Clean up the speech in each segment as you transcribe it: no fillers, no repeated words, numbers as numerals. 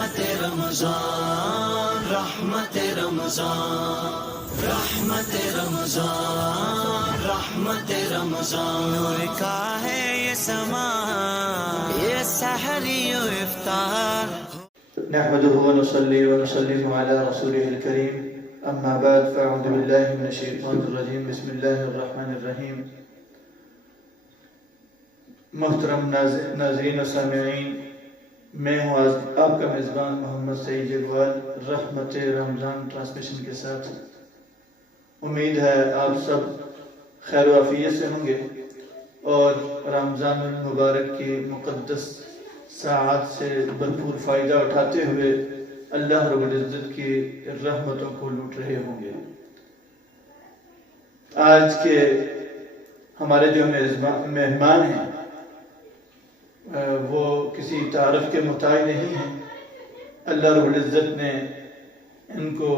رحمت رمضان رحمت رمضان رحمت رمضان رحمت رمضان نور کا ہے یہ سما یہ سحری و افطار نحمده ونصلي ونسلم على رسوله الكريم اما بعد فاعوذ بالله من الشيطان الرجيم بسم الله الرحمن الرحيم محترم ناظرین و سامعین، میں ہوں آپ کا میزبان محمد سعید اقبال رحمت رمضان ٹرانسمیشن کے ساتھ۔ امید ہے آپ سب خیر و عافیت سے ہوں گے اور رمضان المبارک کی مقدس ساعات سے بھرپور فائدہ اٹھاتے ہوئے اللہ رب العزت کی رحمتوں کو لوٹ رہے ہوں گے۔ آج کے ہمارے جو مہمان ہیں وہ کسی تعارف کے محتاج نہیں ہیں۔ اللہ رب العزت نے ان کو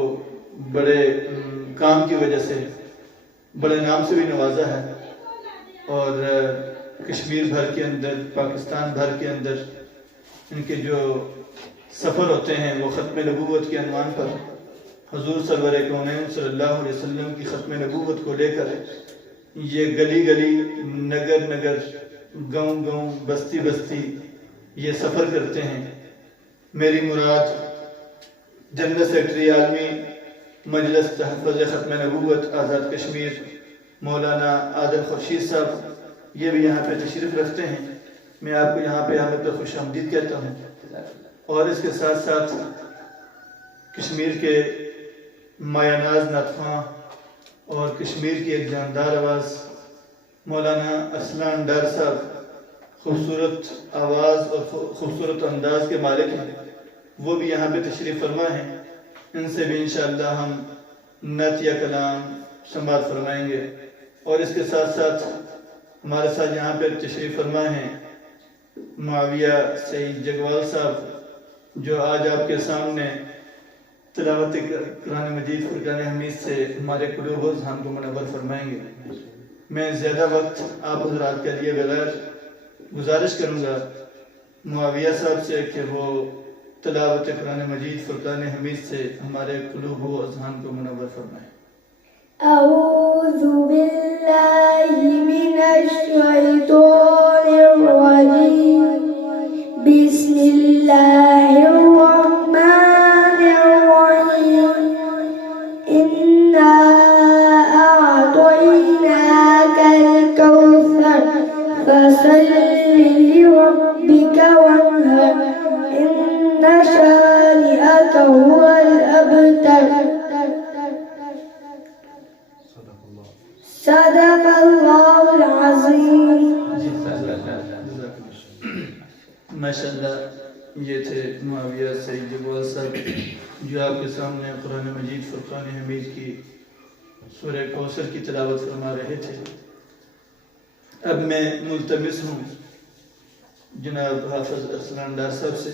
بڑے کام کی وجہ سے بڑے نام سے بھی نوازا ہے، اور کشمیر بھر کے اندر، پاکستان بھر کے اندر ان کے جو سفر ہوتے ہیں وہ ختم نبوت کے عنوان پر حضور سرور کونین صلی اللہ علیہ وسلم کی ختم نبوت کو لے کر یہ گلی گلی، نگر نگر، گاؤں گاؤں، بستی بستی یہ سفر کرتے ہیں۔ میری مراد جنرل سیکرٹری عالمی مجلس تحفظ ختم نبوت آزاد کشمیر مولانا عادل خورشید صاحب، یہ بھی یہاں پہ تشریف رکھتے ہیں۔ میں آپ کو یہاں پہ آمد پر خوش آمدید کہتا ہوں، اور اس کے ساتھ ساتھ کشمیر کے مایہ ناز نعت خواں اور کشمیر کی ایک جاندار آواز مولانا ارسلان ڈار صاحب خوبصورت آواز اور خوبصورت انداز کے مالک ہیں، وہ بھی یہاں پہ تشریف فرما ہیں۔ ان سے بھی انشاءاللہ ہم نعت یا کلام سماعت فرمائیں گے، اور اس کے ساتھ ساتھ ہمارے ساتھ یہاں پہ تشریف فرما ہیں معاویہ سعید جگوال صاحب، جو آج آپ کے سامنے تلاوت قرآن مجید فرقان حمید سے ہمارے قلوب و اذہان کو منور فرمائیں گے۔ میں زیادہ وقت آپ حضرات کے لیے بغیر گزارش کروں گا معاویہ صاحب سے کہ وہ تلاوت قرآن مجید فرقان حمید سے ہمارے قلوب و اذہان کو منور فرمائیں۔ اعوذ باللہ من الشیطان الرجیم، بسم اللہ الرحمن الرحیم، انا اعطیناک الکوثر فصل لربک وانحر ان شانئک هو الابتر۔ صدق اللہ العظیم۔ ماشاءاللہ، یہ تھے معاویہ سعید جگوال صاحب جو آپ کے سامنے قرآن مجید فرقان حمید کی سورہ کوثر کی تلاوت فرما رہے تھے۔ اب میں ملتمس ہوں جناب حافظ ارسلان ڈار صاحب سے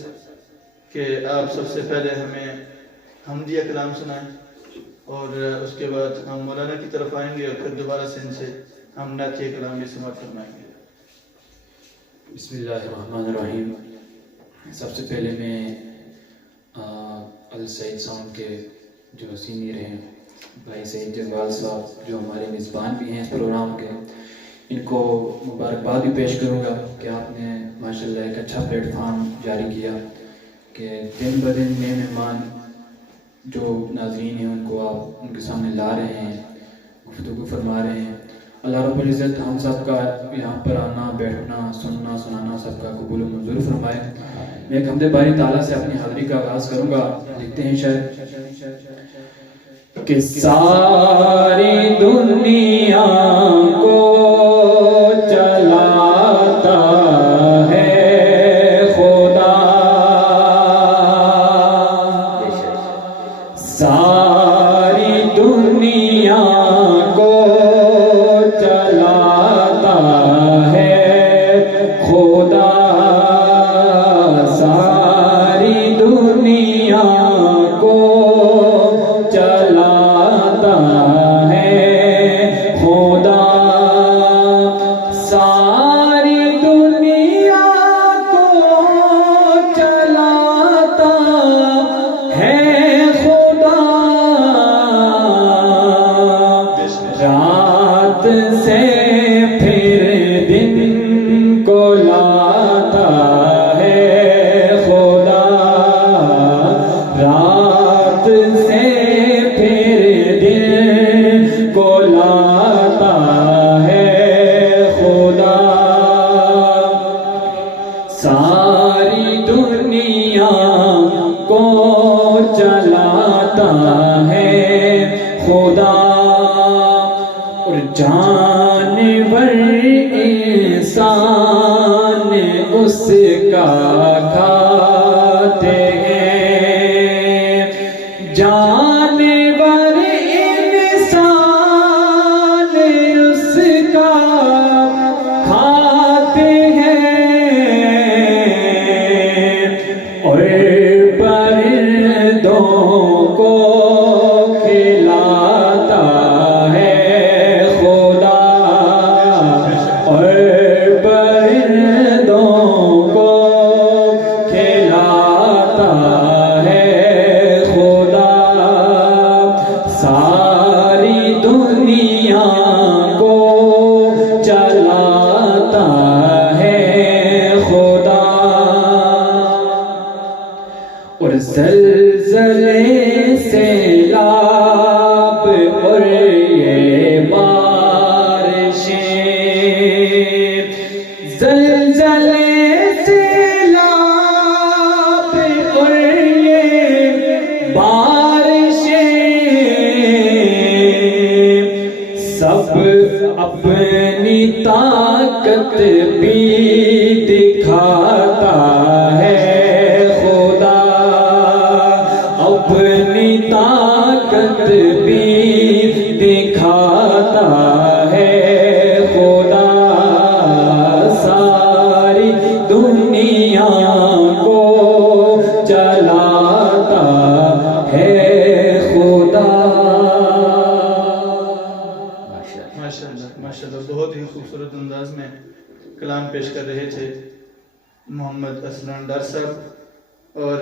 کہ آپ سب سے پہلے ہمیں حمدیہ کلام سنائیں، اور اس کے بعد ہم مولانا کی طرف آئیں گے، اور پھر دوبارہ سے ان سے ہم نعت کلام بھی سماعت فرمائیں گے۔ بسم اللہ الرحمن الرحیم۔ سب سے پہلے میں السعید ساؤنڈ کے جو سینئر ہیں بھائی سعید جگوال صاحب، جو ہمارے میزبان بھی ہیں اس پروگرام کے، ان کو مبارکباد بھی پیش کروں گا کہ آپ نے ماشاءاللہ ایک اچھا پلیٹ فارم جاری کیا کہ دن بدن نئے مہمان جو ناظرین ہیں ان کو آپ ان کے سامنے لا رہے ہیں، گفتگو فرما رہے ہیں۔ اللہ رب العزت ہم سب کا یہاں پر آنا، بیٹھنا، سننا، سنانا سب کا قبول و منظور فرمائے۔ میں ایک حمد باری تعالیٰ سے اپنی حاضری کا آغاز کروں گا۔ لکھتے ہیں شاید کہ ساری دنیا کو چلاتا ہے خدا، ساری دنیا کو چلاتا ہے خدا، ساری دنیا کو چلاتا ہے خدا۔ جانور انسان اس کا کھاتے ہیں، جانور انسان اس کا کھاتے ہیں، اور پرندوں کو کھلاتا ہے خدا، اور پرندوں کو کھلاتا ہے خدا، ساری دنیا کو چلاتا ہے خدا، اور زلزلے سیلاب اور یہ بارشیں، زلزلے سیلاب اور یہ بارشیں، سب اپنی طاقت بھی دکھاتا ہے خدا، اپنی طاقت بھی دکھاتا ہے خدا، ساری دنیا کو چلاتا ہے خدا۔ ماشاءاللہ بہت ہی خوبصورت انداز میں کلام پیش کر رہے تھے محمد اسلان ڈار صاحب، اور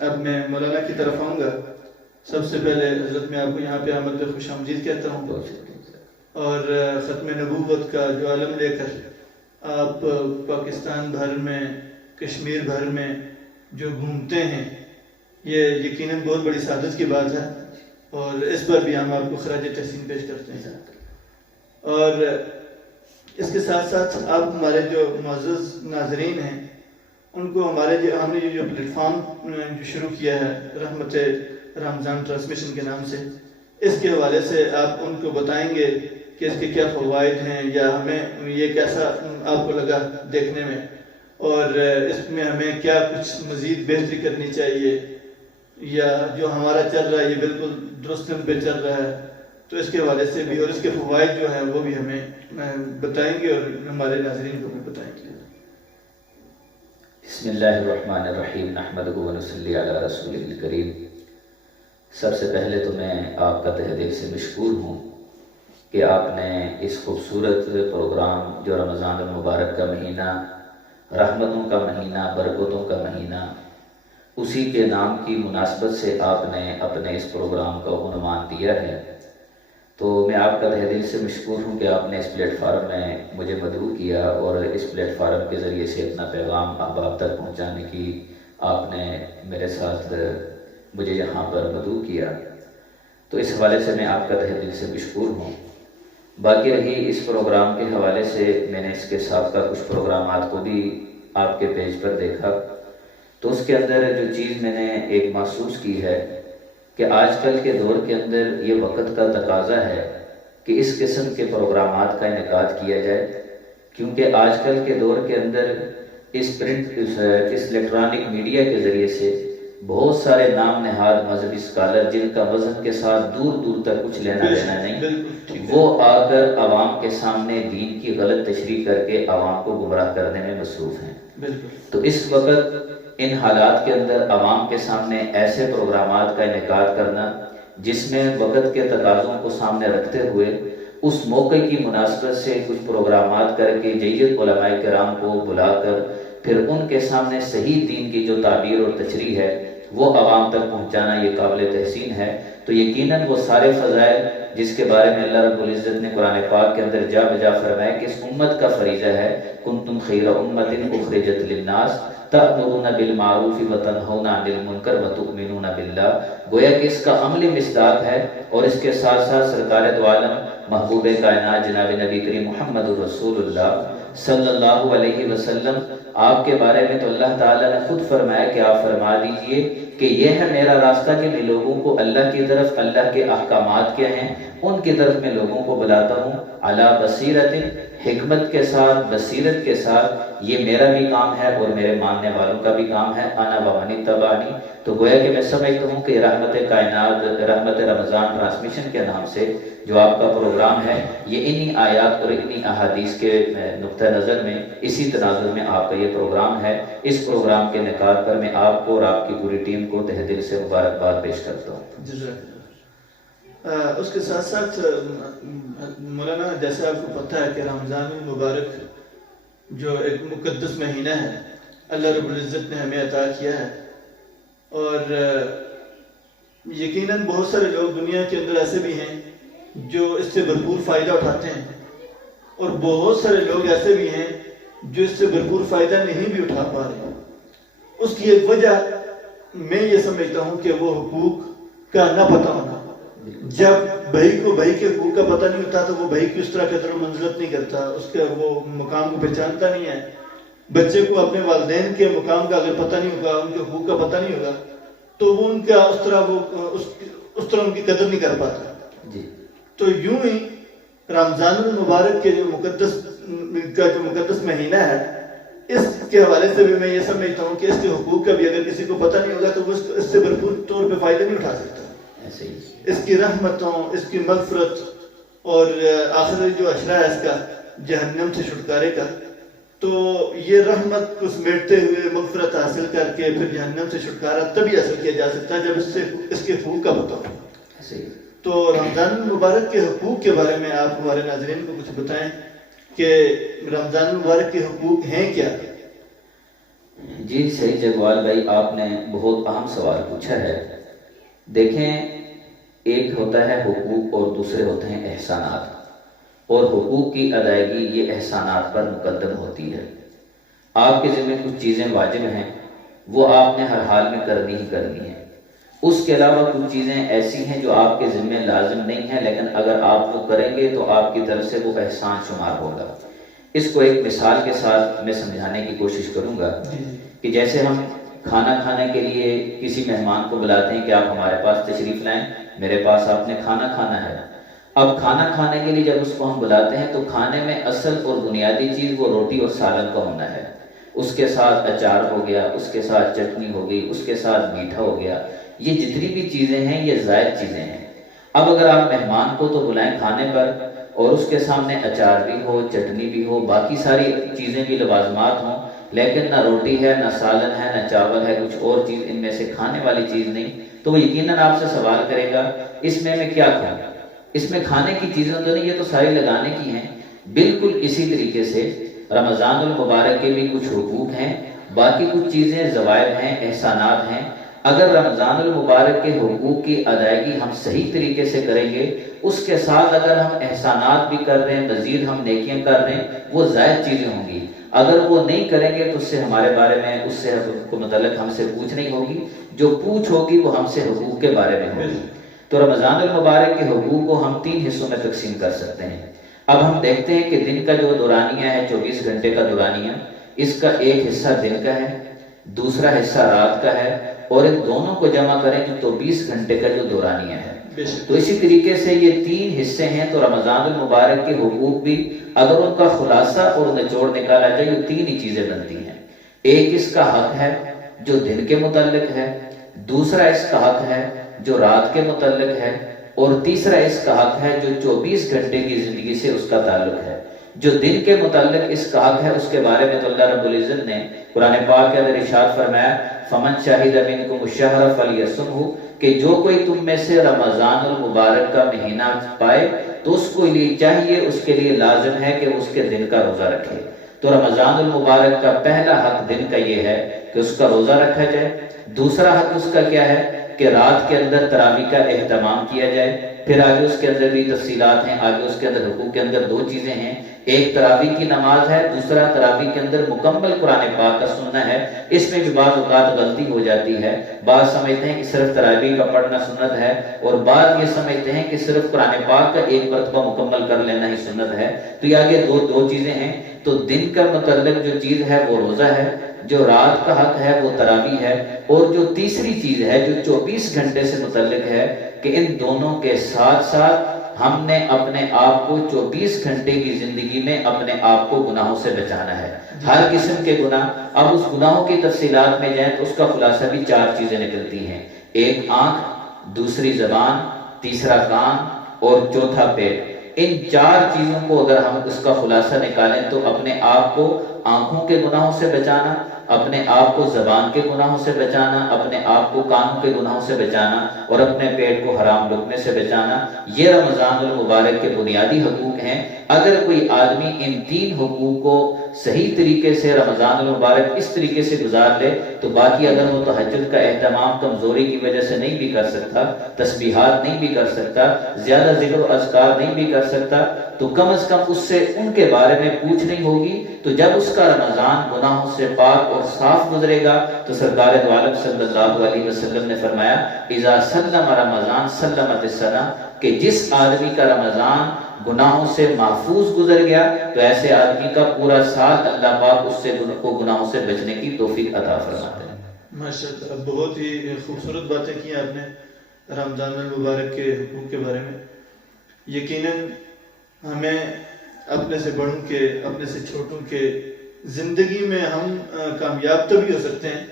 اب میں مولانا کی طرف آؤں گا۔ سب سے پہلے حضرت میں آپ کو یہاں پہ آمد پہ خوش آمدید کہتا ہوں، اور ختم نبوت کا جو عالم لے کر آپ پاکستان بھر میں، کشمیر بھر میں جو گھومتے ہیں، یہ یقیناً بہت بڑی سعادت کی بات ہے، اور اس پر بھی ہم آپ کو خراج تحسین پیش کرتے ہیں۔ اور اس کے ساتھ ساتھ آپ ہمارے جو معزز ناظرین ہیں ان کو ہمارے ہم نے جو پلیٹ فارم جو شروع کیا ہے رحمت رمضان ٹرانسمیشن کے نام سے، اس کے حوالے سے آپ ان کو بتائیں گے کہ اس کے کیا فوائد ہیں، یا ہمیں یہ کیسا آپ کو لگا دیکھنے میں، اور اس میں ہمیں کیا کچھ مزید بہتری کرنی چاہیے، یا جو ہمارا چل رہا ہے یہ بالکل درست پہ چل رہا ہے، تو اس کے حوالے سے بھی، اور اس کے فوائد جو ہیں وہ بھی ہمیں بتائیں گے اور ہمارے ناظرین کو بھی بتائیں گے۔ بسم اللہ الرحمن الرحیم، نحمدہ و نصلی علی رسول الکریم۔ سب سے پہلے تو میں آپ کا تہ دل سے مشکور ہوں کہ آپ نے اس خوبصورت پروگرام جو رمضان المبارک کا مہینہ، رحمتوں کا مہینہ، برکتوں کا مہینہ، اسی کے نام کی مناسبت سے آپ نے اپنے اس پروگرام کا عنوان دیا ہے، تو میں آپ کا تہ دل سے مشکور ہوں کہ آپ نے اس پلیٹ فارم میں مجھے مدعو کیا، اور اس پلیٹ فارم کے ذریعے سے اپنا پیغام احباب تک پہنچانے کی آپ نے میرے ساتھ مجھے یہاں پر مدعو کیا، تو اس حوالے سے میں آپ کا تہ دل سے مشکور ہوں۔ باقی رہی اس پروگرام کے حوالے سے، میں نے اس کے سابقہ کچھ پروگرامات کو بھی آپ کے پیج پر دیکھا، تو اس کے اندر جو چیز میں نے ایک محسوس کی ہے کہ آج کل کے دور کے اندر یہ وقت کا تقاضا ہے کہ اس قسم کے پروگرامات کا انعقاد کیا جائے، کیونکہ آج کل کے دور کے اندر اس الیکٹرانک میڈیا کے ذریعے سے بہت سارے نام نہاد مذہبی اسکالر جن کا مذہب کے ساتھ دور دور تک کچھ لینا دینا نہیں، وہ آ کر عوام کے سامنے دین کی غلط تشریح کر کے عوام کو گمراہ کرنے میں مصروف ہیں۔ تو اس وقت ان حالات کے اندر عوام کے سامنے ایسے پروگرامات کا انعقاد کرنا جس میں وقت کے تقاضوں کو سامنے رکھتے ہوئے اس موقع کی مناسبت سے کچھ پروگرامات کر کے جید علماء کرام کو بلا کر پھر ان کے سامنے صحیح دین کی جو تعبیر اور تشریح ہے وہ عوام تک پہنچانا یہ قابل تحسین ہے۔ تو یقیناً وہ سارے فضائل جس کے بارے میں اللہ رب العزت نے قرآن پاک کے اندر جا بجا فرمایا کہ اس امت کا فریضہ ہے، کنتم خیر امت اخرجت للناس تأمرون بالمعروف وتنہون عن المنکر وتؤمنون باللہ، گویا کہ اس کا عملی مصداق ہے، اور اس کے ساتھ ساتھ سرکار دو عالم محبوب کائنات جناب نبی کریم محمد رسول اللہ صلی اللہ علیہ وسلم، آپ کے بارے میں تو اللہ تعالیٰ نے خود فرمایا کہ آپ فرما دیجئے کہ یہ ہے میرا راستہ کہ میں لوگوں کو اللہ کی طرف، اللہ کے احکامات کیا ہیں ان کی طرف میں لوگوں کو بلاتا ہوں، علی بصیرت، حکمت کے ساتھ، بصیرت کے ساتھ، یہ میرا بھی کام ہے اور میرے ماننے والوں کا بھی کام ہے، انا ومن اتبعنی۔ تو گویا کہ میں سمجھتا ہوں کہ رحمت کائنات، رحمت رمضان ٹرانسمیشن کے نام سے جو آپ کا پروگرام ہے، یہ انہی آیات اور انہی احادیث کے نقطہ نظر میں، اسی تناظر میں آپ کا یہ پروگرام ہے۔ اس پروگرام کے نکات پر میں آپ کو اور آپ کی پوری ٹیم کو تہ دل سے مبارکباد پیش کرتا ہوں۔ جزاک اللہ۔ اس کے ساتھ ساتھ مولانا، جیسے آپ کو پتہ ہے کہ رمضان المبارک جو ایک مقدس مہینہ ہے، اللہ رب العزت نے ہمیں عطا کیا ہے، اور یقیناً بہت سارے لوگ دنیا کے اندر ایسے بھی ہیں جو اس سے بھرپور فائدہ اٹھاتے ہیں، اور بہت سارے لوگ ایسے بھی ہیں جو اس سے بھرپور فائدہ نہیں بھی اٹھا پا رہے ہیں۔ اس کی ایک وجہ میں یہ سمجھتا ہوں کہ وہ حقوق کا نہ پتہ ہونا۔ جب بھائی کو بھائی کے حقوق کا پتہ نہیں ہوتا تو وہ بھائی کی اس طرح قدر و منزلت نہیں کرتا، اس کا وہ مقام کو پہچانتا نہیں ہے۔ بچے کو اپنے والدین کے مقام کا اگر پتہ نہیں ہوگا، ان کے حقوق کا پتہ نہیں ہوگا، تو وہ ان کا اس طرح ان کی قدر نہیں کر پاتا۔ تو یوں ہی رمضان المبارک کے جو مقدس مہینہ ہے، اس کے حوالے سے بھی میں یہ سمجھتا ہوں کہ اس کے حقوق کا بھی اگر کسی کو پتہ نہیں ہوگا تو وہ اس سے بھرپور طور پہ فائدہ نہیں اٹھا سکتا۔ اس کی رحمتوں، اس کی مغفرت اور آخری جو اشرا ہے اس کا جہنم سے چھٹکارے کا، تو یہ رحمت کو سمیٹتے ہوئے مغفرت حاصل کر کے پھر جہنم سے چھٹکارا تبھی حاصل کیا جا سکتا ہے جب اس کے حقوق کا پتہ ہو۔ تو رمضان المبارک کے حقوق کے بارے میں آپ ہمارے ناظرین کو کچھ بتائیں کہ رمضان المبارک کے حقوق ہیں کیا؟ جی صحیح جگوال بھائی، آپ نے بہت اہم سوال پوچھا ہے۔ دیکھیں، ایک ہوتا ہے حقوق اور دوسرے ہوتے ہیں احسانات، اور حقوق کی ادائیگی یہ احسانات پر مقدم ہوتی ہے۔ آپ کے ذمہ کچھ چیزیں واجب ہیں، وہ آپ نے ہر حال میں کرنی ہی کرنی ہے۔ اس کے علاوہ کچھ چیزیں ایسی ہیں جو آپ کے ذمہ لازم نہیں ہیں، لیکن اگر آپ وہ کریں گے تو آپ کی طرف سے وہ احسان شمار ہوگا۔ اس کو ایک مثال کے ساتھ میں سمجھانے کی کوشش کروں گا کہ جیسے ہم کھانا کھانے کے لیے کسی مہمان کو بلاتے ہیں کہ آپ ہمارے پاس تشریف لائیں، میرے پاس آپ نے کھانا کھانا ہے۔ اب کھانا کھانے کے لیے جب اس کو ہم بلاتے ہیں تو کھانے میں اصل اور بنیادی چیز وہ روٹی اور سالن کا ہونا ہے، اس کے ساتھ اچار ہو گیا، اس کے ساتھ چٹنی ہو گئی، اس کے ساتھ میٹھا ہو گیا، یہ جتنی بھی چیزیں ہیں یہ زائد چیزیں ہیں۔ اب اگر آپ مہمان کو تو بلائیں کھانے پر اور اس کے سامنے اچار بھی ہو، چٹنی بھی ہو، باقی ساری چیزیں بھی لوازمات ہوں، لیکن نہ روٹی ہے، نہ سالن ہے، نہ چاول ہے، کچھ اور چیز ان میں سے کھانے والی چیز نہیں، تو وہ یقیناً آپ سے سوال کرے گا اس میں کیا کھاؤں؟ اس میں کھانے کی چیزیں تو نہیں، یہ تو ساری لگانے کی ہیں۔ بالکل اسی طریقے سے رمضان المبارک کے بھی کچھ حقوق ہیں، باقی کچھ چیزیں زوائد ہیں، احسانات ہیں۔ اگر رمضان المبارک کے حقوق کی ادائیگی ہم صحیح طریقے سے کریں گے، اس کے ساتھ اگر ہم احسانات بھی کر رہے ہیں، مزید ہم نیکیاں کر رہے ہیں، وہ زائد چیزیں ہوں گی۔ اگر وہ نہیں کریں گے تو اس سے ہمارے بارے میں، اس سے کو متعلق ہم سے پوچھ نہیں ہوگی، جو پوچھ ہوگی وہ ہم سے حقوق کے بارے میں ہوگی۔ تو رمضان المبارک کے حقوق کو ہم 3 حصوں میں تقسیم کر سکتے ہیں۔ اب ہم دیکھتے ہیں کہ دن کا جو دورانیہ ہے، 24 گھنٹے کا دورانیہ، اس کا ایک حصہ دن کا ہے، دوسرا حصہ رات کا ہے، اور ان دونوں کو جمع کریں تو 20 گھنٹے کا جو دورانیہ ہے۔ تو اسی طریقے سے یہ 3 حصے ہیں، تو رمضان المبارک کے حقوق بھی اگر ان کا خلاصہ اور نچوڑ نکالا جائے یہ 3 ہی چیزیں بنتی ہیں۔ ایک اس کا حق ہے جو دن کے متعلق ہے، دوسرا اس کا حق ہے جو رات کے متعلق ہے، اور تیسرا اس کا حق ہے جو 24 گھنٹے کی زندگی سے اس کا تعلق ہے۔ جو دن کے متعلق اس کا حق ہے اس کے بارے میں تو اللہ رب العزت نے قرآن پاک کے اندر ارشاد فرمایا، فمن شہد منکم الشہر فلیصمہ، کہ جو کوئی تم میں سے رمضان المبارک کا مہینہ پائے تو اس کو لیے چاہیے، اس کے لیے لازم ہے کہ اس کے دن کا روزہ رکھے۔ تو رمضان المبارک کا پہلا حق دن کا یہ ہے کہ اس کا روزہ رکھا جائے۔ دوسرا حق اس کا کیا ہے کہ رات کے اندر تراویح کا اہتمام کیا جائے. پھر آگے اس کے اندر بھی تفصیلات ہیں. آگے اس کے اندر حقوق کے اندر دو چیزیں ہیں. ایک تراویح کی نماز ہے, دوسرا تراویح کے اندر مکمل قرآن پاک کا سننا ہے. اس میں بھی بعض اوقات غلطی ہو جاتی ہے. بعض سمجھتے ہیں کہ صرف تراویح کا پڑھنا سنت ہے, اور بعض یہ سمجھتے ہیں کہ صرف قرآن پاک کا ایک مرتبہ مکمل کر لینا ہی سنت ہے. تو یہ آگے دو چیزیں ہیں. تو دن کا متعلق جو چیز ہے وہ روزہ ہے, جو رات کا حق ہے وہ تراویح ہے, اور جو تیسری چیز ہے جو 24 گھنٹے سے متعلق ہے کہ ان دونوں کے ساتھ ساتھ ہم نے اپنے آپ کو 24 گھنٹے کی زندگی میں اپنے آپ کو گناہوں سے بچانا ہے, ہر قسم کے گناہ. اب اس گناہوں کی تفصیلات میں جائیں تو اس کا خلاصہ بھی 4 چیزیں نکلتی ہیں. ایک آنکھ, دوسری زبان, تیسرا کان اور چوتھا پیٹ. ان 4 چیزوں کو اگر ہم اس کا خلاصہ نکالیں تو اپنے آپ کو آنکھوں کے گناہوں سے بچانا, اپنے آپ کو زبان کے گناہوں سے بچانا, اپنے آپ کو کانوں کے گناہوں سے بچانا, اور اپنے پیٹ کو حرام لقمے سے بچانا, یہ رمضان المبارک کے بنیادی حقوق ہیں. اگر کوئی آدمی ان 3 حقوق کو صحیح طریقے سے رمضان المبارک اس طریقے سے گزار لے تو باقی اگر وہ تہجد کا اہتمام کمزوری کی وجہ سے نہیں بھی کر سکتا, تسبیحات نہیں بھی کر سکتا, زیادہ ذکر و اذکار نہیں بھی کر سکتا, تو کم از کم اس سے ان کے بارے میں پوچھنی ہوگی. تو جب اس کا رمضان گناہوں سے پاک اور صاف گزرے گا تو سرکار دو عالم صلی اللہ علیہ وسلم نے فرمایا اذا سلم رمضان سلمت السنہ, کہ جس آدمی کا رمضان گناہوں سے محفوظ گزر گیا تو ایسے آدمی کا پورا سال اللہ پاک اس سے گناہوں سے بچنے کی توفیق عطا فرماتے ہیں. ماشاءاللہ, بہت ہی خوبصورت باتیں کی آپ نے رمضان المبارک کے حقوق کے بارے میں. یقیناً ہمیں اپنے سے بڑوں کے, اپنے سے چھوٹوں کے زندگی میں ہم کامیاب تبھی ہو سکتے ہیں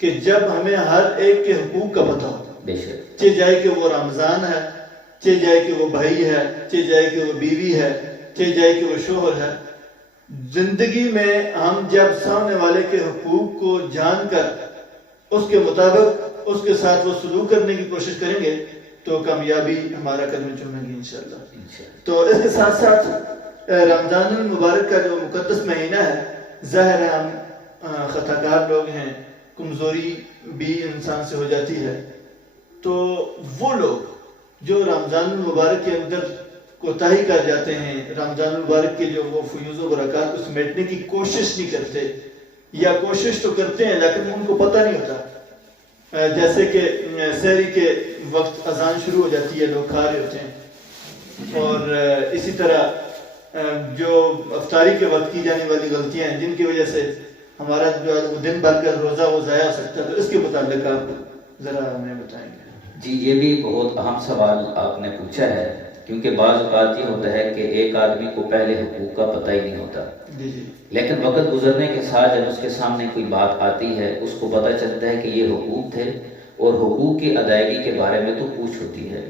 کہ جب ہمیں ہر ایک کے حقوق کا پتہ ہو. بے شک, چاہے جائے کہ وہ رمضان ہے, چاہے جائے کہ وہ بھائی ہے, چاہے جائے کہ وہ بیوی ہے, چاہے جائے کہ وہ شوہر ہے. زندگی میں ہم جب سامنے والے کے حقوق کو جان کر اس کے مطابق اس کے ساتھ وہ سلوک کرنے کی کوشش کریں گے تو کامیابی ہمارا قدم چومے گی انشاءاللہ. تو اس کے ساتھ ساتھ رمضان المبارک کا جو مقدس مہینہ ہے, ظاہر ہے ہم خطا کار لوگ ہیں, کمزوری بھی انسان سے ہو جاتی ہے. تو وہ لوگ جو رمضان المبارک کے اندر کوتاہی کر جاتے ہیں, رمضان المبارک کے جو وہ فیوز و برکات کو سمیٹنے کی کوشش نہیں کرتے, یا کوشش تو کرتے ہیں لیکن ان کو پتہ نہیں ہوتا. جیسے کہ سحری کے وقت اذان شروع ہو جاتی ہے, لوگ کھا رہے ہوتے ہیں, اور اسی طرح جو افطاری کے وقت کی جانے والی غلطیاں ہیں جن کی وجہ سے ہمارا جو دن بھر کا روزہ وہ ضائع ہو سکتا ہے, تو اس کے متعلق آپ ذرا ہمیں بتائیں گے. جی, یہ بھی بہت اہم سوال آپ نے پوچھا ہے, کیونکہ بعض اوقات یہ ہوتا ہے کہ ایک آدمی کو پہلے حقوق کا پتہ ہی نہیں ہوتا, لیکن وقت گزرنے کے ساتھ جب اس کے سامنے کوئی بات آتی ہے اس کو پتہ چلتا ہے کہ یہ حقوق تھے اور حقوق کی ادائیگی کے بارے میں تو پوچھ ہوتی ہے.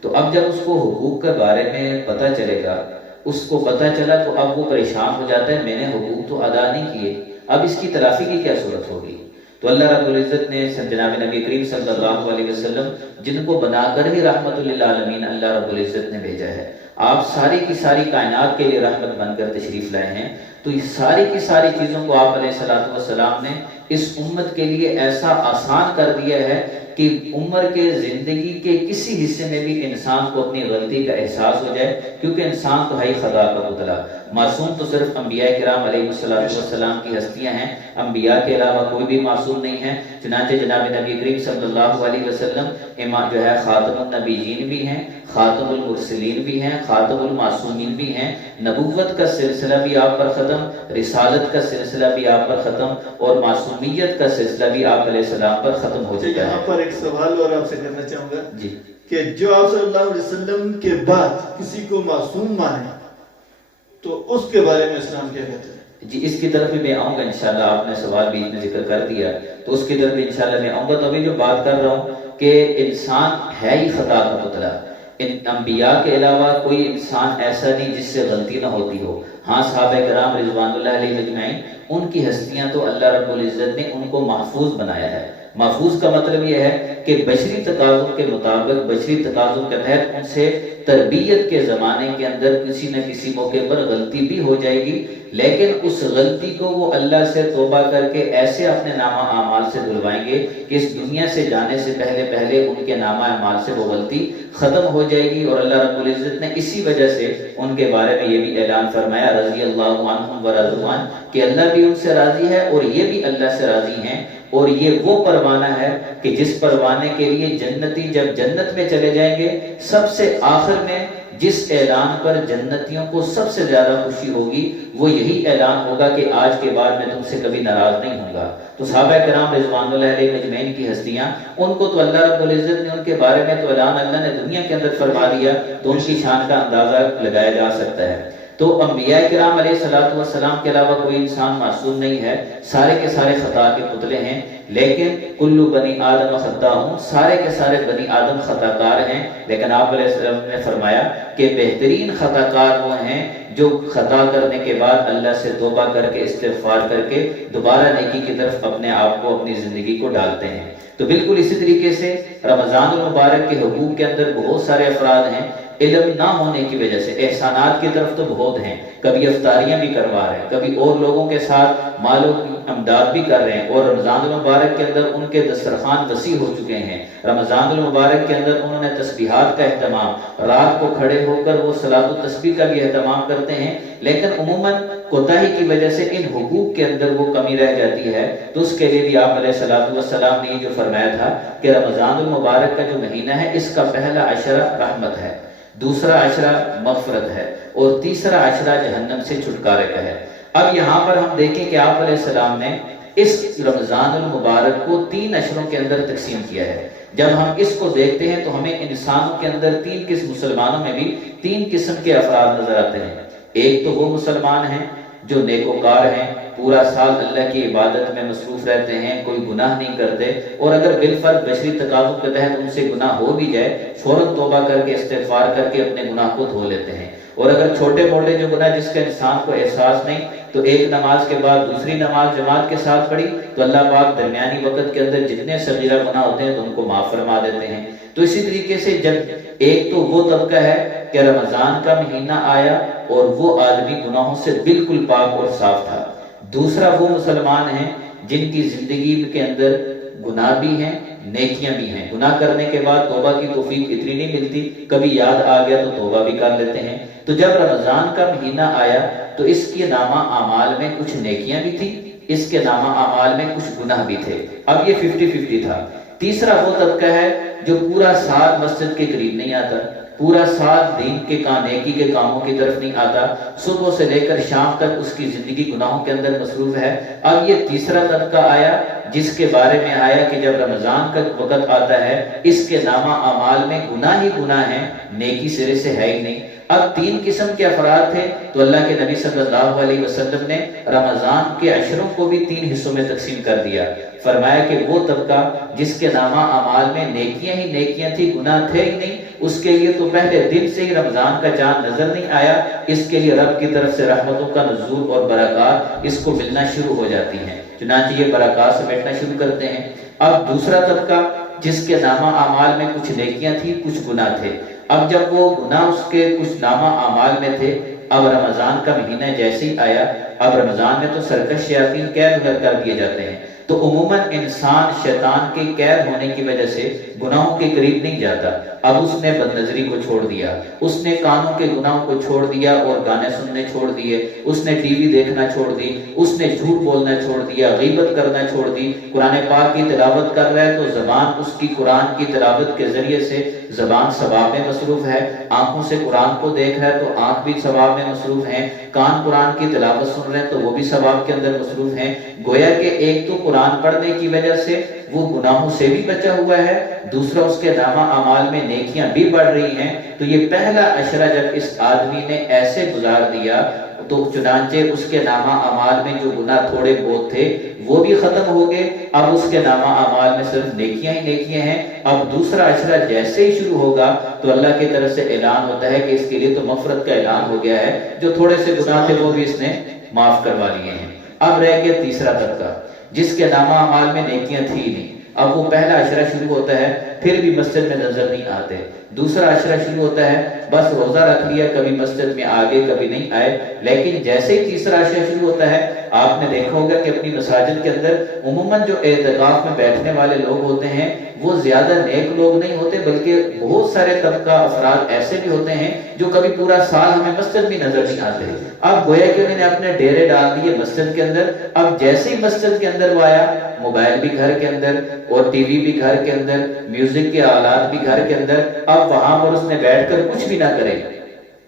تو اب جب اس کو حقوق کے بارے میں پتہ چلے گا, اس کو پتہ چلا تو اب وہ پریشان ہو جاتا ہے, میں نے حقوق تو ادا نہیں کیے, اب اس کی تلافی کی کیا صورت ہوگی. تو اللہ رب العزت نے جناب نبی کریم صلی اللہ علیہ وسلم جن کو بنا کر ہی رحمت للعالمین اللہ رب العزت نے بھیجا ہے, آپ ساری کی ساری کائنات کے لیے رحمت بن کر تشریف لائے ہیں, تو یہ ساری کی ساری چیزوں کو آپ علیہ الصلوۃ والسلام نے اس امت کے لیے ایسا آسان کر دیا ہے کہ عمر کے زندگی کے کسی حصے میں بھی انسان کو اپنی غلطی کا احساس ہو جائے, کیونکہ انسان تو ہے ہی خطا کا پتلا. معصوم تو صرف انبیاء کرام علیہ السلام کی ہستیاں ہیں, انبیاء کے علاوہ کوئی بھی معصوم نہیں ہے. چنانچہ جناب نبی کریم صلی اللہ علیہ وسلم امام جو ہے خاتم النبیین بھی ہیں, خاتم المرسلین بھی ہیں, خاتم المعصومین بھی ہیں. نبوت کا سلسلہ بھی آپ پر ختم, رسالت کا سلسلہ بھی آپ پر ختم, اور معصومیت کا سلسلہ بھی آپ علیہ السلام پر ختم ہو چکا ہے. یہاں پر ایک سوال اور آپ سے کرنا چاہوں گا جی, کہ جو آپ صلی اللہ علیہ وسلم کے بعد کسی کو معصوم مانے تو اس کے بارے میں اسلام کیا کہتا ہے؟ جی, اس کی طرف بھی میں آؤں گا انشاءاللہ. آپ نے سوال بھی اتنے ذکر کر دیا تو اس کی طرف بھی انشاءاللہ میں آؤں گا. تو ابھی جو بات کر رہا ہوں کہ انسان ہے ہی خطا کا پتلا, انبیاء کے علاوہ کوئی انسان ایسا نہیں جس سے غلطی نہ ہوتی ہو. ہاں, صحابہ کرام رضوان اللہ علیہ اجمعین ان کی ہستیاں تو اللہ رب العزت نے ان کو محفوظ بنایا ہے, محفوظ کا مطلب یہ ہے کہ بشری تقاضوں کے مطابق، بشری تقاضوں کے تحت ان سے تربیت کے زمانے کے اندر کسی نہ کسی موقع پر غلطی بھی ہو جائے گی، لیکن اس غلطی کو وہ اللہ سے توبہ کر کے ایسے اپنے نامہ اعمال سے دھلوائیں گے کہ اس دنیا سے جانے سے پہلے ان کے نامہ اعمال سے وہ غلطی ختم ہو جائے گی۔ اور اللہ رب العزت نے اسی وجہ سے ان کے بارے میں یہ بھی اعلان فرمایا رضی اللہ عنہم ورضوا عنہ، کہ اللہ بھی ان سے راضی ہے اور یہ بھی اللہ سے راضی ہیں۔ اور یہ وہ پروانہ ہے کہ جس پروانے کے لیے جنتی جب جنت میں چلے جائیں گے، سب سے آخر میں جس اعلان پر جنتیوں کو سب سے زیادہ خوشی ہوگی وہ یہی اعلان ہوگا کہ آج کے بعد میں تم سے کبھی ناراض نہیں ہوں گا۔ تو صحابہ کرام رضوان اللہ علیہ مجمعین کی ہستیاں، ان کو تو اللہ رب العزت نے ان کے بارے میں تو اعلان اللہ نے دنیا کے اندر فرما دیا، تو ان کی شان کا اندازہ لگایا جا سکتا ہے۔ تو انبیاء کرام علیہ الصلوۃ والسلام کے علاوہ کوئی انسان معصوم نہیں ہے، سارے کے سارے خطا کے پتلے ہیں، لیکن کل بنی آدم خطاؤن، سارے کے سارے بنی آدم خطا کار ہیں، لیکن آپ علیہ السلام نے فرمایا کہ بہترین خطا کار وہ ہیں جو خطا کرنے کے بعد اللہ سے توبہ کر کے استغفار کر کے دوبارہ نیکی کی طرف اپنے آپ کو، اپنی زندگی کو ڈالتے ہیں۔ تو بالکل اسی طریقے سے رمضان المبارک کے حقوق کے اندر بہت سارے افراد ہیں، علم نہ ہونے کی وجہ سے احسانات کی طرف تو بہت ہیں، کبھی افطاریاں بھی کروا رہے ہیں، کبھی اور لوگوں کے ساتھ مالوں کی امداد بھی کر رہے ہیں، اور رمضان المبارک کے اندر ان کے دسترخوان وسیع ہو چکے ہیں۔ رمضان المبارک کے اندر انہوں نے تسبیحات کا اہتمام، رات کو کھڑے ہو کر وہ صلاۃ التسبیح کا بھی اہتمام کرتے ہیں، لیکن عموماً کوتاہی کی وجہ سے ان حقوق کے اندر وہ کمی رہ جاتی ہے۔ تو اس کے لیے بھی آپ علیہ الصلوۃ والسلام نے یہ جو فرمایا تھا کہ رمضان المبارک کا جو مہینہ ہے اس کا پہلا عشرہ رحمت ہے، دوسرا عشرہ مغفرت ہے، اور تیسرا عشرہ جہنم سے چھٹکارے کا ہے۔ اب یہاں پر ہم دیکھیں کہ آپ علیہ السلام نے اس رمضان المبارک کو 3 عشروں کے اندر تقسیم کیا ہے۔ جب ہم اس کو دیکھتے ہیں تو ہمیں انسانوں کے اندر 3 قسم، مسلمانوں میں بھی 3 قسم کے افراد نظر آتے ہیں۔ ایک تو وہ مسلمان ہیں جو نیکوکار ہیں، پورا سال اللہ کی عبادت میں مصروف رہتے ہیں، کوئی گناہ نہیں کرتے، اور اگر بالفرض بشری تقاضوں کے تحت ان سے گناہ ہو بھی جائے فوراً توبہ کر کے استغفار کر کے اپنے گناہ کو دھو لیتے ہیں۔ اور اگر چھوٹے موٹے جو گناہ جس کا انسان کو احساس نہیں، تو ایک نماز کے بعد دوسری نماز جماعت کے ساتھ پڑھی تو اللہ پاک درمیانی وقت کے اندر جتنے صغیرہ گناہ ہوتے ہیں تو ان کو معاف فرما دیتے ہیں۔ تو اسی طریقے سے جب ایک تو وہ طبقہ ہے کہ رمضان کا مہینہ آیا اور وہ آدمی گناہوں سے بالکل پاک اور صاف تھا، دوسرا وہ مسلمان ہیں جن کی زندگی کے اندر گناہ بھی ہیں، نیکیاں بھی ہیں، گناہ کرنے کے بعد توبہ کی توفیق اتنی نہیں ملتی، کبھی یاد آ گیا تو توبہ بھی کر لیتے ہیں۔ تو جب رمضان کا مہینہ آیا تو اس کے نامہ اعمال میں کچھ نیکیاں بھی تھی، اس کے نامہ اعمال میں کچھ گناہ بھی تھے، اب یہ 50-50 تھا۔ تیسرا وہ طبقہ ہے جو پورا سال مسجد کے قریب نہیں آتا، پورا سال دین کے نیکی کے کاموں کی طرف نہیں آتا، صبح سے لے کر شام تک اس کی زندگی گناہوں کے اندر مصروف ہے۔ اب یہ تیسرا طبقہ آیا جس کے بارے میں آیا کہ جب رمضان کا وقت آتا ہے اس کے نامہ اعمال میں گناہ ہی گناہ ہیں، نیکی سرے سے ہے ہی نہیں۔ اب 3 قسم کے افراد تھے، تو اللہ کے نبی صلی اللہ علیہ وسلم نے رمضان کے عشروں کو بھی 3 حصوں میں تقسیم کر دیا۔ فرمایا کہ وہ طبقہ جس کے نامہ اعمال میں نیکیاں ہی نیکیاں تھی، گناہ تھے ہی نہیں، اس کے لیے تو پہلے دن سے ہی رمضان کا چاند نظر نہیں آیا، اس کے لیے رب کی طرف سے رحمتوں کا نزول اور برکات اس کو ملنا شروع ہو جاتی ہیں، چنانچہ یہ برکات سمیٹنا شروع کرتے ہیں۔ اب دوسرا طبقہ جس کے نامہ اعمال میں کچھ نیکیاں تھی، کچھ گناہ تھے، اب جب وہ گناہ اس کے کچھ نامہ اعمال میں تھے، اب رمضان کا مہینہ جیسے ہی آیا، اب رمضان میں تو سرکش شیاطین قید کر دیے جاتے ہیں، تو عموماً انسان شیطان کے قید ہونے کی وجہ سے گناہوں کے قریب نہیں جاتا۔ اب اس نے بد نظری کو چھوڑ دیا، اس نے کانوں کے گناہوں کو چھوڑ دیا اور گانے سننے چھوڑ دیے، اس نے ٹی وی دیکھنا چھوڑ دی، اس نے جھوٹ بولنا چھوڑ دیا، غیبت کرنا چھوڑ دی۔ قرآن پاک کی تلاوت کر رہا ہے تو زبان اس کی قرآن کی تلاوت کے ذریعے سے زبان ثواب میں مصروف ہے، آنکھوں سے قرآن کو دیکھ رہا ہے تو آنکھ بھی ثواب میں مصروف ہیں، کان قرآن کی تلاوت سن رہے ہیں تو وہ بھی ثواب کے اندر مصروف ہیں۔ گویا کہ ایک تو قرآن پڑھنے کی وجہ سے وہ گناہوں سے بھی بچا ہوا ہے، دوسرا اس کے نامہ اعمال میں نیکیاں بھی بڑھ رہی ہیں۔ تو یہ پہلا عشرہ جب اس آدمی نے ایسے گزار دیا تو چنانچہ اس کے نامہ اعمال میں جو گناہ تھوڑے بہت تھے وہ بھی ختم ہو گئے، اب اس کے نامہ اعمال میں صرف نیکیاں ہی نیکیاں ہیں۔ اب دوسرا عشرہ جیسے ہی شروع ہوگا تو اللہ کی طرف سے اعلان ہوتا ہے کہ اس کے لیے تو مغفرت کا اعلان ہو گیا ہے، جو تھوڑے سے گناہ تھے وہ بھی اس نے معاف کروا لیے ہیں۔ اب رہ گیا تیسرا طبقہ جس کے نامہ اعمال میں نیکیاں تھی نہیں، اب وہ پہلا عشرہ شروع ہوتا ہے پھر بھی مسجد میں نظر نہیں آتے، دوسرا عشرہ شروع ہوتا ہے بس روزہ رکھ لیا، کبھی مسجد میں آگے کبھی نہیں آئے، لیکن جیسے ہی تیسرا عشرہ شروع ہوتا ہے آپ نے دیکھا ہوگا کہ اپنی مساجد کے اندر عموماً جو اعتکاف میں بیٹھنے والے لوگ ہوتے ہیں وہ زیادہ نیک لوگ نہیں ہوتے، بلکہ بہت سارے طبقہ افراد ایسے بھی ہوتے ہیں جو کبھی پورا سال ہمیں مسجد میں نظر نہیں آتے۔ اب گویا کہ انہوں نے اپنے ڈیرے ڈال دیے مسجد کے اندر، اب جیسے ہی مسجد کے اندر وہ آیا موبائل بھی گھر کے اندر اور ٹی وی بھی گھر کے اندر، میوزک کے آلات بھی گھر کے اندر، اب وہاں پر اس نے بیٹھ کر کچھ بھی نہ کرے،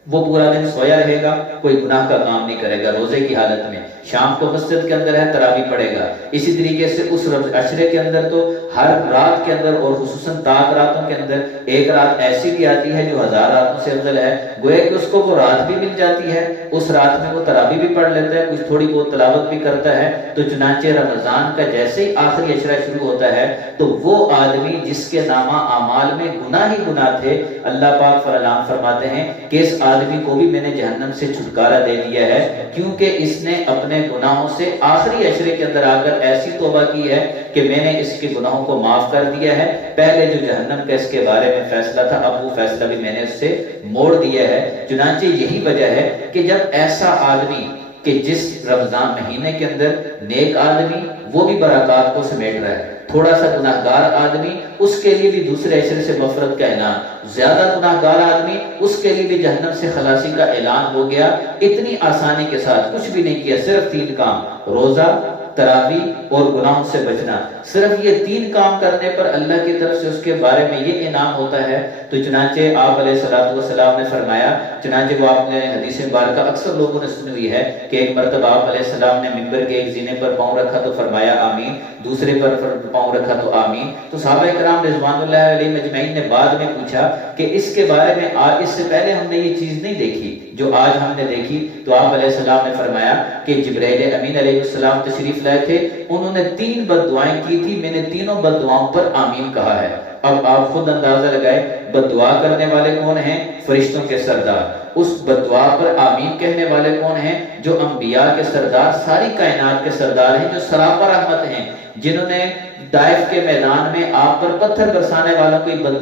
وہ پورا دن سویا رہے گا، کوئی گناہ کا کام نہیں کرے گا روزے کی حالت میں، شام کو مسجد کے اندر ہے تراویح پڑھے گا۔ اسی طریقے سے اس عشرے کے اندر تو ہر رات کے اندر اور خصوصاً طاق راتوں کے اندر ایک رات ایسی بھی آتی ہے جو 1000 راتوں سے افضل ہے، گویا کہ اس کو وہ رات بھی مل جاتی ہے، اس رات میں وہ تراویح بھی پڑھ لیتا ہے، کچھ تھوڑی بہت تلاوت بھی کرتا ہے۔ تو چنانچہ رمضان کا جیسے ہی آخری عشرہ شروع ہوتا ہے تو وہ آدمی جس کے نامہ اعمال میں گناہ ہی گناہ تھے، اللہ پاک فرماتے ہیں کہ اس آدمی کو بھی میں نے جہنم سے چھٹکارا دے دیا ہے، کیونکہ اس نے اپنے گناہوں سے آخری عشرے کے اندر آ کر ایسی توبہ کی ہے کہ میں نے اس کے گناہوں کو معاف کر دیا ہے، پہلے جو جہنم کا اس کے بارے میں فیصلہ تھا اب وہ فیصلہ بھی میں نے اس سے موڑ دیا ہے۔ چنانچہ یہی وجہ ہے کہ جب ایسا آدمی کہ جس رمضان مہینے کے اندر نیک آدمی وہ بھی برکات کو سمیٹ رہا ہے، تھوڑا سا گناہگار آدمی اس کے لیے بھی دوسرے عشرے سے مغفرت کا اعلان، زیادہ گناہگار آدمی اس کے لیے بھی جہنم سے خلاصی کا اعلان ہو گیا، اتنی آسانی کے ساتھ، کچھ بھی نہیں کیا، صرف 3 کام، روزہ، تراویح اور گناہوں سے بچنا، صرف یہ 3 کام کرنے پر اللہ کی طرف سے اس کے بارے میں یہ انعام ہوتا ہے۔ تو چنانچہ آپ علیہ السلام نے فرمایا، چنانچہ وہ آپ نے حدیث مبارکہ اکثر لوگوں نے سنی ہوئی ہے کہ ایک مرتبہ آپ علیہ السلام نے منبر کے ایک زینے پر پاؤں رکھا تو فرمایا آمین، دوسرے پر پاؤں رکھا تو آمین۔ تو صحابہ کرام رضوان اللہ علیہ مجمعین نے بعد میں پوچھا کہ اس کے بارے میں اس سے پہلے ہم نے یہ چیز نہیں دیکھی جو آج ہم نے دیکھی، تو آپ علیہ السلام نے فرمایا کہ جبرائیل امین علیہ السلام تشریف لائے تھے، انہوں نے 3 بد دعائیں کی تھی، میں نے تینوں بد دعاؤں پر آمین کہا ہے۔ اب آپ خود اندازہ لگائے بد دعا کرنے والے کون ہیں؟ فرشتوں کے سردار۔ اس بد دعا پر آمین کہنے والے کون ہیں؟ جو انبیاء کے سردار، ساری کائنات کے سردار ہیں، جو سراپا رحمت ہیں، جنہوں نے طائف کے میدان میں آپ پر پتھر برسانے والوں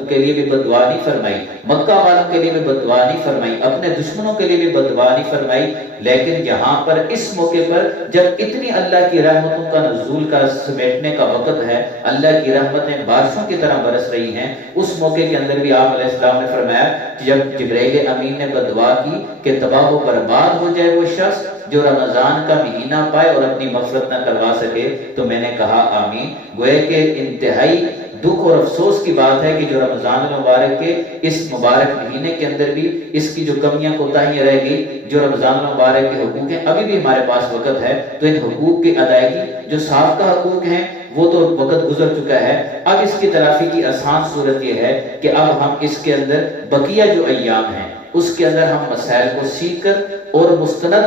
کے لیے بھی بد دعا نہیں فرمائی، مکہ والوں کے لیے بھی بد دعا نہیں فرمائی، اپنے دشمنوں کے لیے بھی بد دعا نہیں فرمائی، لیکن یہاں پر اس موقع پر جب اتنی اللہ کی رحمتوں کا نزول کا سمیٹنے کا وقت ہے، اللہ کی رحمتیں بارشوں کی طرح برس رہی ہیں، اس موقع کے اندر بھی آپ علیہ السلام نے فرمایا کہ جب جبرائیل امین نے بد دعا کی کہ تباہ و برباد ہو جائے وہ شخص جو رمضان کا مہینہ پائے اور اپنی مغفرت نہ کروا سکے، تو میں نے کہا آمین۔ گویا کہ انتہائی دکھ اور افسوس کی بات ہے کہ جو رمضان المبارک کے اس مبارک مہینے کے اندر بھی اس کی جو کمیاں کوتاہیاں رہ گئی، جو رمضان المبارک کے حقوق ہیں، ابھی بھی ہمارے پاس وقت ہے تو ان حقوق کی ادائیگی، جو سابقہ حقوق ہیں وہ تو وقت گزر چکا ہے، اب اس کی تلافی کی آسان صورت یہ ہے کہ اب ہم اس کے اندر بقیہ جو ایام ہیں اس کے اندر ہم مسائل کو سیکھ کر اور مستند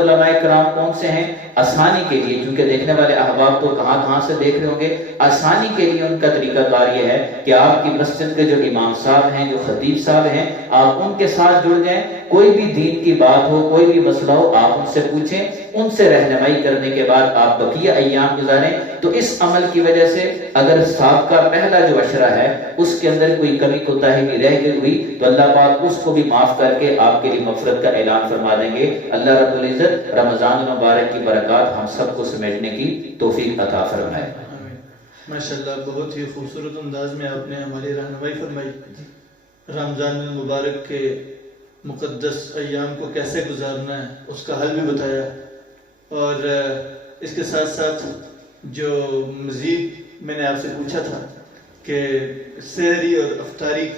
علماء کرام کون سے ہیں؟ آسانی کے لیے، کیونکہ دیکھنے والے احباب تو کہاں سے دیکھ رہے ہوں گے، آسانی کے لیے ان کا طریقہ کار یہ ہے کہ آپ کی مسجد کے جو امام صاحب ہیں، جو خطیب صاحب ہیں، آپ ان کے ساتھ جڑ جائیں، کوئی بھی دین کی بات ہو، کوئی بھی مسئلہ ہو، آپ ان سے پوچھیں، ان سے رہنمائی کرنے کے بعد آپ بقیہ ایام گزاریں۔ تو اس عمل کی وجہ سے اگر سابقہ پہلا جو عشرہ ہے اس کے اندر کوئی کمی کوتاہی بھی رہ گئی ہوئی تو اللہ پاک اس کو بھی معاف کر کے آپ کے لیے مغفرت کا اعلان فرما دیں گے۔ اللہ رب العزت رمضان المبارک کی برکات ہم سب کو سمیٹنے کی توفیق عطا فرمائے۔ ماشاءاللہ، بہت ہی خوبصورت انداز میں آپ نے ہماری رہنمائی فرمائی، رمضان المبارک کے مقدس ایام کو کیسے گزارنا ہے اس کا حل بھی بتایا، اور اس کے ساتھ ساتھ جو مزید میں نے آپ سے پوچھا تھا کہ سحری اور افطاری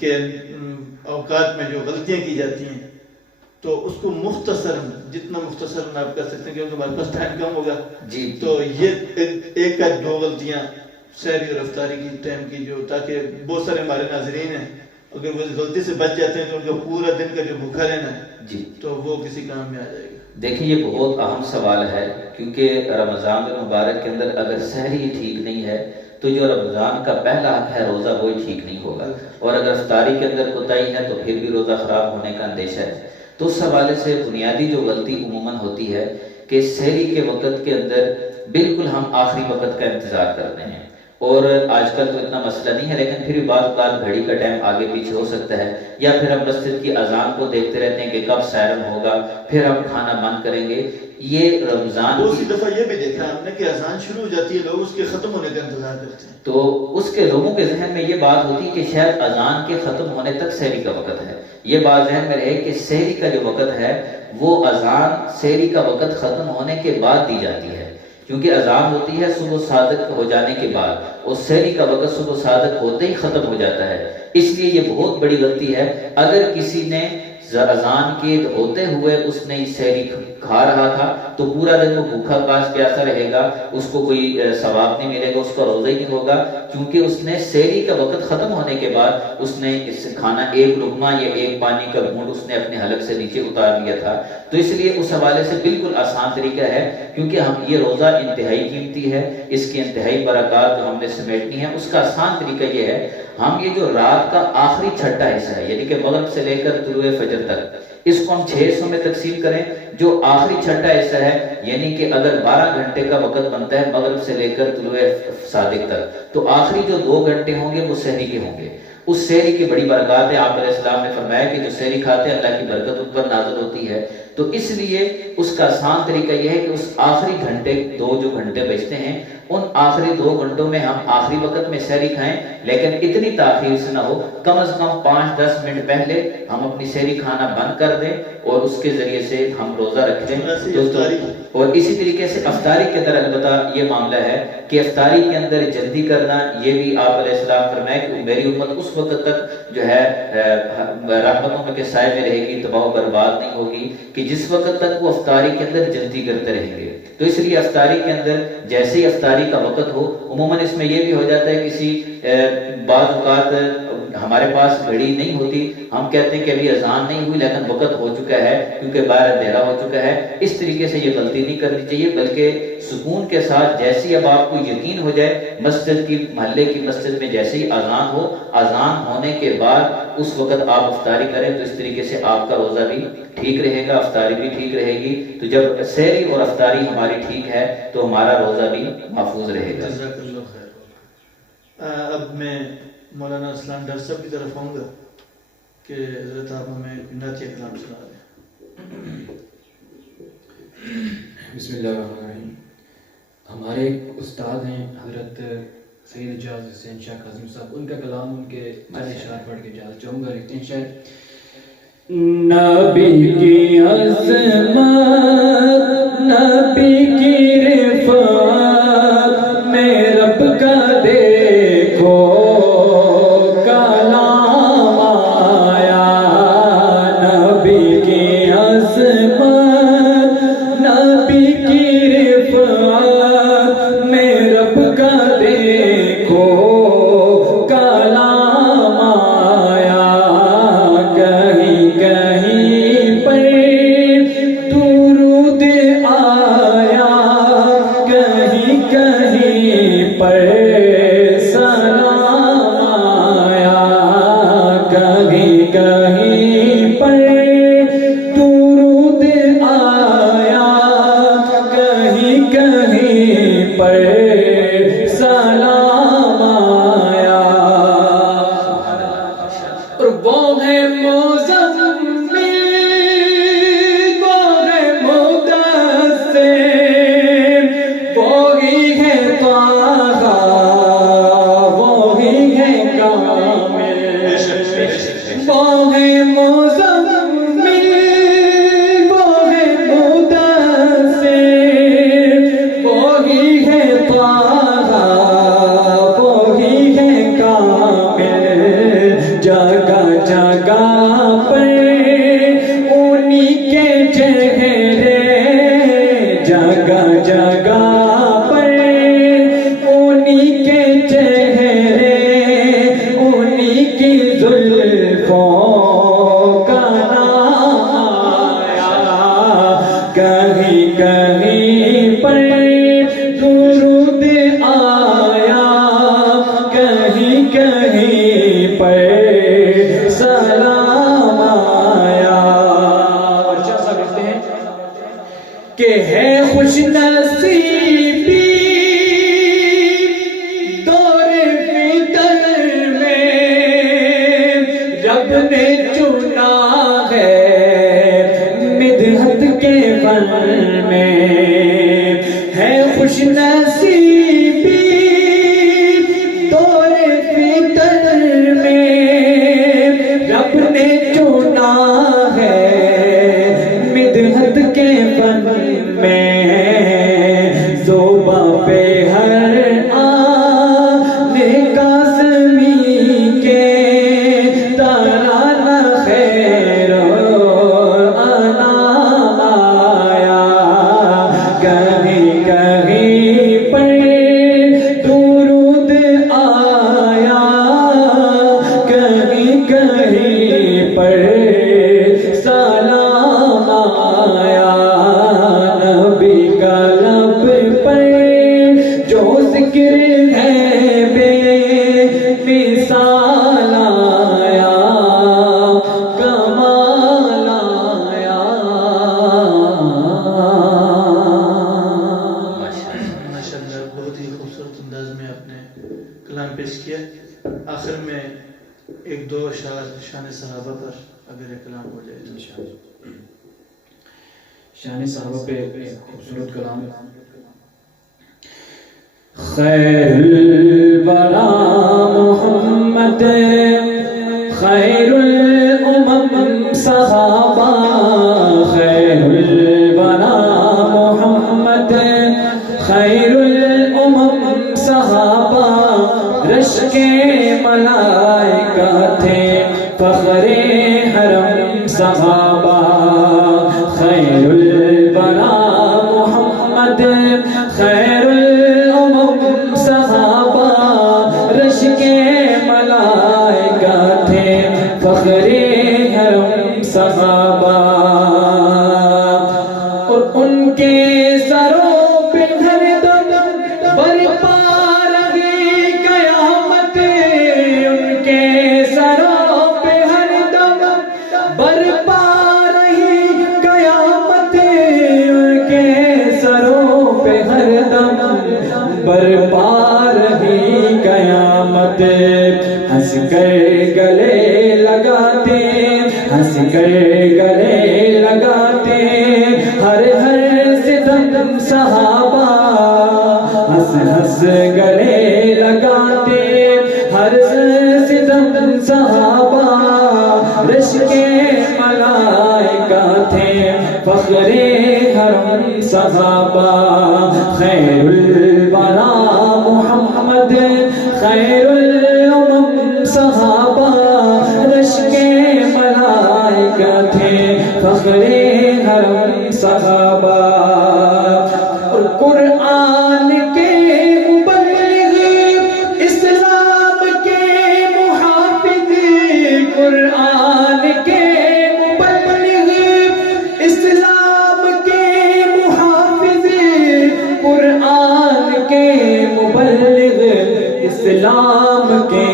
کے اوقات میں جو غلطیاں کی جاتی ہیں تو اس کو جتنا مختصر آپ کر سکتے ہیں کیونکہ ہمارے پاس ٹائم کم ہوگا جی، تو یہ ایک یا 2 غلطیاں سحری اور افطاری کی ٹائم کی، جو تاکہ بہت سارے ہمارے ناظرین ہیں اگر وہ غلطی سے بچ جاتے ہیں تو ان کا پورا دن کا جو بھوکا رہنا ہے جی تو وہ کسی کام میں آ جائے گا۔ دیکھیں یہ بہت اہم سوال ہے، کیونکہ رمضان المبارک کے اندر اگر سحری ٹھیک نہیں ہے تو جو رمضان کا پہلا حق ہے روزہ وہی ٹھیک نہیں ہوگا، اور اگر افطاری کے اندر کوتاہی ہے تو پھر بھی روزہ خراب ہونے کا اندیشہ ہے۔ تو اس حوالے سے بنیادی جو غلطی عموماً ہوتی ہے کہ سحری کے وقت کے اندر بالکل ہم آخری وقت کا انتظار کرتے ہیں. اور آج کل تو اتنا مسئلہ نہیں ہے، لیکن پھر بھی بعض اوقات گھڑی کا ٹائم آگے پیچھے ہو سکتا ہے، یا پھر ہم مسجد کی اذان کو دیکھتے رہتے ہیں کہ کب سائرن ہوگا، پھر ہم کھانا بند کریں گے. یہ رمضان دوسری دفعہ یہ بھی دیکھا ہم نے کہ اذان شروع ہو جاتی ہے، لوگ اس کے ختم ہونے کا انتظار کرتے ہیں. تو اس کے لوگوں کے ذہن میں یہ بات ہوتی ہے کہ شاید اذان کے ختم ہونے تک سحری کا وقت ہے. یہ بات ذہن میں رہے کہ سحری کا جو وقت ہے وہ اذان سحری کا وقت ختم ہونے کے بعد دی جاتی ہے، کیونکہ اذان ہوتی ہے صبح صادق ہو جانے کے بعد، اور سحری کا وقت صبح صادق ہوتے ہی ختم ہو جاتا ہے. اس لیے یہ بہت بڑی غلطی ہے. اگر کسی نے اذان کے ہوتے ہوئے اس نے سحری کھا رہا تھا تو پورا دن وہ بھوکا پیاسا رہے گا، اس کو کوئی ثواب نہیں ملے گا، اس کا روزہ ہی نہیں ہوگا، کیونکہ اس نے سحری کا وقت ختم ہونے کے بعد اس نے اس کھانا ایک لقمہ یا ایک پانی کا گھونٹ اس نے اپنے حلق سے نیچے اتار لیا تھا. تو اس لیے اس حوالے سے بالکل آسان طریقہ ہے، کیونکہ ہم یہ روزہ انتہائی قیمتی ہے، اس کی انتہائی برکات جو ہم نے سمیٹنی ہے. اس کا آسان طریقہ یہ ہے، ہم یہ جو رات کا آخری چھٹا حصہ ہے، یعنی کہ مغرب سے لے کر طلوع فجر تک، اس کو ہم 6 حصوں میں تقسیم کریں. جو آخری چھٹا حصہ ہے، یعنی کہ اگر 12 گھنٹے کا وقت بنتا ہے مغرب سے لے کر طلوع صادق تک، تو آخری جو 2 گھنٹے ہوں گے وہ سحری کے ہوں گے. اس سحری کی بڑی برکات ہے. آپ علیہ السلام نے فرمایا کہ جو سحری کھاتے ہیں اللہ کی برکت ان پر نازل ہوتی ہے. تو اس لیے اس کا آسان طریقہ یہ ہے کہ اس آخری گھنٹے 2 جو گھنٹے بچتے ہیں، ان آخری 2 گھنٹوں میں ہم آخری وقت میں سحری کھائیں، لیکن اتنی تاخیر سے نہ ہو. کم از کم 5-10 منٹ پہلے ہم اپنی سحری کھانا بند کر دیں اور اس کے ذریعے سے ہم روزہ رکھ لیں. اور اسی طریقے سے افطاری کے اندر البتہ یہ معاملہ ہے کہ افطاری کے اندر جلدی کرنا، یہ بھی آپ علیہ السلام فرمائے کہ میری امت اس وقت تک جو ہے رحمتوں کے سائے میں رہے گی، تباہ و برباد نہیں ہوگی، کہ جس وقت تک وہ افطاری کے اندر جلدی کرتے رہیں گے. تو اس لیے افطاری کے اندر جیسے ہی افطاری کا وقت ہو، عموماً اس میں یہ بھی ہو جاتا ہے کسی بعض اوقات ہمارے پاس گھڑی نہیں ہوتی، ہم کہتے ہیں کہ ابھی اذان نہیں ہوئی لیکن وقت ہو چکا ہے کیونکہ باہر اندھیرا ہو چکا ہے. اس طریقے سے یہ غلطی نہیں کرنی چاہیے، بلکہ سکون کے ساتھ جیسے اب آپ کو یقین ہو جائے مسجد کی، محلے کی مسجد میں جیسے ہی اذان ہو، اذان ہونے کے بعد اس وقت آپ افطاری کریں. تو اس طریقے سے آپ کا روزہ بھی ٹھیک رہے گا، افطاری بھی ٹھیک رہے گی. تو جب سحری اور افطاری ہماری ٹھیک ہے تو ہمارا روزہ بھی محفوظ رہے گا. جزاک اللہ خیر. اب میں مولانا اسلام ڈار صاحب کی طرف آؤں گا کہ حضرت آپ ہمیں نعتیہ کلام سنا دیں. بسم اللہ الرحمن الرحیم. ہمارے ایک استاد ہیں حضرت سید اجاز حسین شاہ کاظم صاحب، ان کا کلام، ان کے اشعار پڑھ کے اجازت چاہوں گا. لکھتے ہیں شاید: نبی کی عظمت، نبی کی رفعت میں رب کا دیکھو کلام آیا. نبی کی عظمت، نبی کی رفعت میں رب کا دیکھو کلام آیا. کہیں کہیں پر درود آیا، کہیں آخر میں ایک دو اشعار شان صحابہ پر اگر ایک کلام ہو جائے تو شان صحابہ پہ خوبصورت کلام. خیر الورا محمد خیر الامم صحابہ خیر الورا محمد خیر الامم صحابہ رشک ملائکہ تھے فخر حرم صحابہ خیر الورا محمد خیر الامم صحابہ رشک ملائکہ تھے فخر حرم صحابہ اور ان کے سروں پہ ہر دم برپا رہی قیامت ان کے سروں پہ ہر دم برپا رہی قیامت ان کے سروں پہ ہر دم برپا رہی قیامت ہنس کر گلے لگاتے ہنس کر گلے لگاتے ہر ہر ستم صحابہ ہنس ہنس گلے لگاتے ہر ستم صحابہ رشک ملائکہ تھے فخر حرم صحابہ خیر الورا محمد خیر الامم صحابہ رشک ملائکہ تھے فخر حرم صحابہ اور قرآن کے مبلغ اسلام کے محافظ قرآن کے مبلغ اسلام کے محافظ قرآن کے مبلغ اسلام کے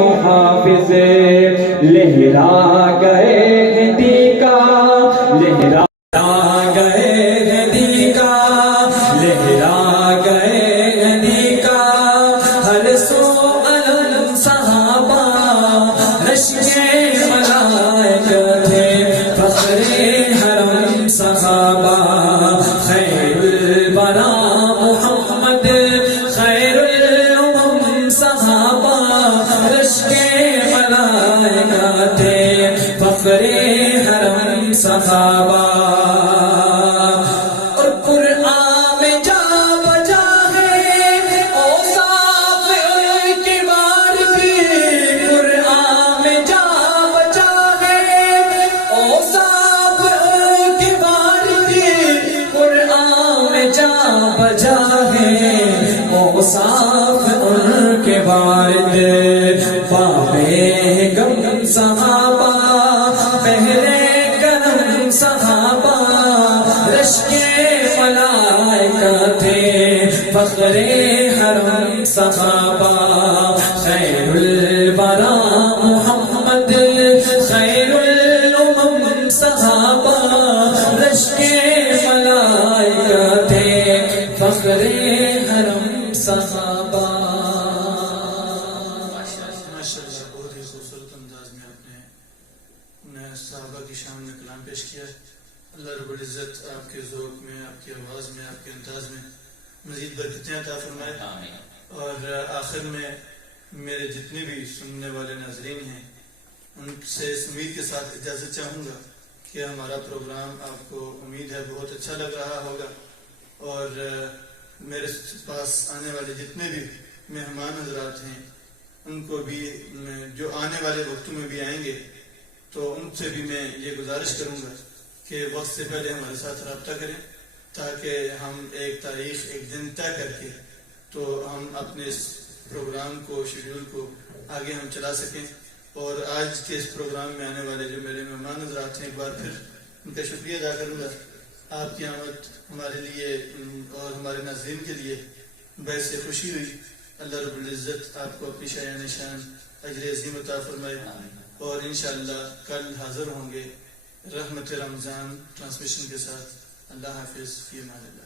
محافظ لہرا گئے ہندی کا لہرا گئے ہندی کا لہرا گئے ہندی کا ہر سو علم صحابہ رشک ملائکہ تھے فخر حرم صحابہ خیر الورا محمد خیر الامم صحابہ رشک ملائکہ تھے فخر حرم صحابہ اور قرآن میں جا بجا ہے اوصاف ان کی وارثی قرآن میں جا بجا ہے اوصاف ان کی وارثی قرآن میں جا بجا ہے اوصاف ان کے وارث بابے غم صحابہ پہلے کرم صحابہ رشک ملائکہ تھے فخر حرم صحابہ خیر الورا محمد خیر الامم صحابہ رشک ملائکہ تھے فخر حرم صحابہ. ماشاءاللہ بہت ہی خوبصورت انداز میں آپ نے صحابہ کی شان میں کلام پیش کیا ہے. اللہ رب العزت آپ کے ذوق میں آپ کی آواز میں آپ کے انداز میں مزید برکتیں عطا فرمائے. اور آخر میں میرے جتنے بھی سننے والے ناظرین ہیں ان سے اس امید کے ساتھ اجازت چاہوں گا کہ ہمارا پروگرام آپ کو امید ہے بہت اچھا لگ رہا ہوگا. اور میرے پاس آنے والے جتنے بھی مہمان حضرات ہیں ان کو بھی جو آنے والے وقتوں میں بھی آئیں گے تو ان سے بھی میں یہ گزارش کروں گا کہ وقت سے پہلے ہمارے ساتھ رابطہ کریں تاکہ ہم ایک تاریخ ایک دن طے کر کے تو ہم اپنے اس پروگرام کو شیڈول کو آگے ہم چلا سکیں. اور آج کے اس پروگرام میں آنے والے جو میرے مہمان حضرات ہیں ایک بار پھر ان کا شکریہ ادا کروں گا. آپ کی آمد ہمارے لیے اور ہمارے ناظرین کے لیے باعث خوشی ہوئی. اللہ رب العزت آپ کو اپنی شایان شان اجر عظیم عطا فرمائے. اور انشاءاللہ کل حاضر ہوں گے رحمت رمضان ٹرانسمیشن کے ساتھ. اللہ حافظ فی امان اللہ.